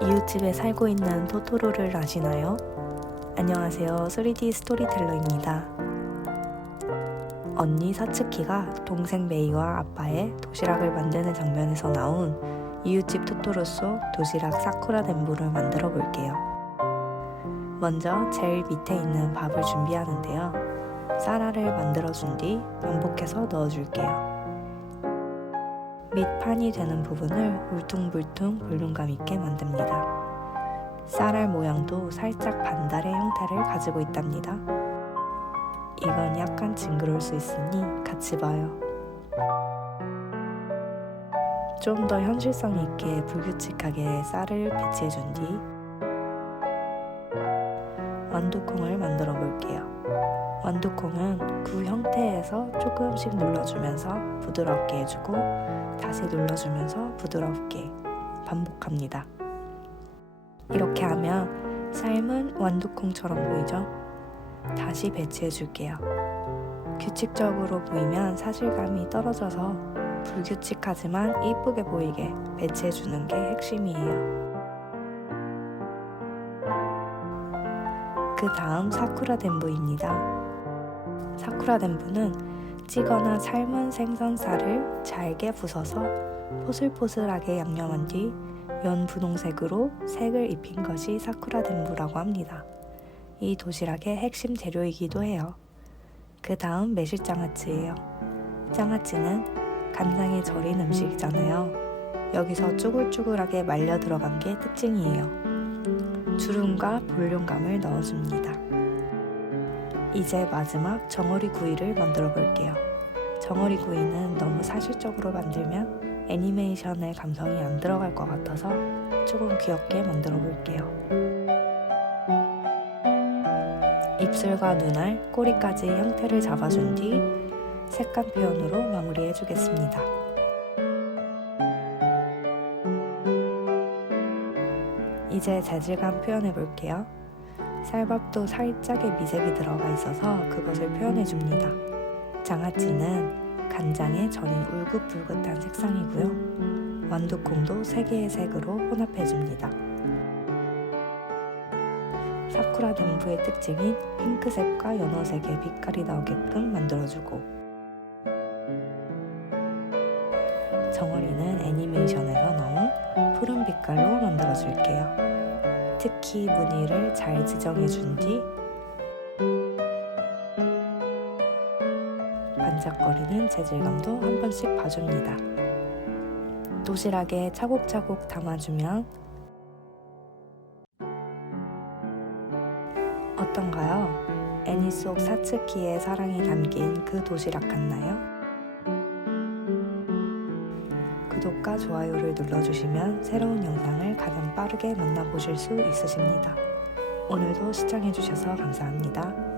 이웃집에 살고 있는 토토로를 아시나요? 안녕하세요. 3D 스토리텔러입니다. 언니 사츠키가 동생 메이와 아빠의 도시락을 만드는 장면에서 나온 이웃집 토토로 속 도시락 사쿠라 덴부를 만들어 볼게요. 먼저 제일 밑에 있는 밥을 준비하는데요. 쌀알을 만들어준 뒤 반복해서 넣어줄게요. 밑판이 되는 부분을 울퉁불퉁 볼륨감 있게 만듭니다. 쌀알 모양도 살짝 반달의 형태를 가지고 있답니다. 이건 약간 징그러울 수 있으니 같이 봐요. 좀 더 현실성 있게 불규칙하게 쌀을 배치해준 뒤 완두콩을 만들어 볼게요. 완두콩은 구 형태에서 조금씩 눌러주면서 부드럽게 해주고 다시 눌러주면서 부드럽게 반복합니다. 이렇게 하면 삶은 완두콩처럼 보이죠? 다시 배치해 줄게요. 규칙적으로 보이면 사실감이 떨어져서 불규칙하지만 이쁘게 보이게 배치해 주는 게 핵심이에요. 그 다음 사쿠라 덴부입니다. 사쿠라 덴부는 찌거나 삶은 생선살을 잘게 부숴서 포슬포슬하게 양념한 뒤 연 분홍색으로 색을 입힌 것이 사쿠라 덴부라고 합니다. 이 도시락의 핵심 재료이기도 해요. 그 다음 매실장아찌예요. 장아찌는 간장에 절인 음식이잖아요. 여기서 쭈글쭈글하게 말려 들어간 게 특징이에요. 주름과 볼륨감을 넣어줍니다. 이제 마지막 정어리 구이를 만들어 볼게요. 정어리 구이는 너무 사실적으로 만들면 애니메이션의 감성이 안 들어갈 것 같아서 조금 귀엽게 만들어 볼게요. 입술과 눈알, 꼬리까지 형태를 잡아준 뒤 색감 표현으로 마무리해 주겠습니다. 이제 재질감 표현해 볼게요. 쌀밥도 살짝의 미색이 들어가 있어서 그것을 표현해 줍니다. 장아찌는 간장에 절인 울긋불긋한 색상이고요. 완두콩도 3개의 색으로 혼합해 줍니다. 사쿠라 덴부의 특징인 핑크색과 연어색의 빛깔이 나오게끔 만들어주고, 정어리는 애니메이션에서 나온 푸른 빛깔로 만들어줄게요. 특히 무늬를 잘 지정해준 뒤 반짝거리는 재질감도 한 번씩 봐줍니다. 도시락에 차곡차곡 담아주면 어떤가요? 애니 속 사츠키의 사랑이 담긴 그 도시락 같나요? 구독과 좋아요를 눌러주시면 새로운 영상을 가장 빠르게 만나보실 수 있으십니다. 오늘도 시청해주셔서 감사합니다.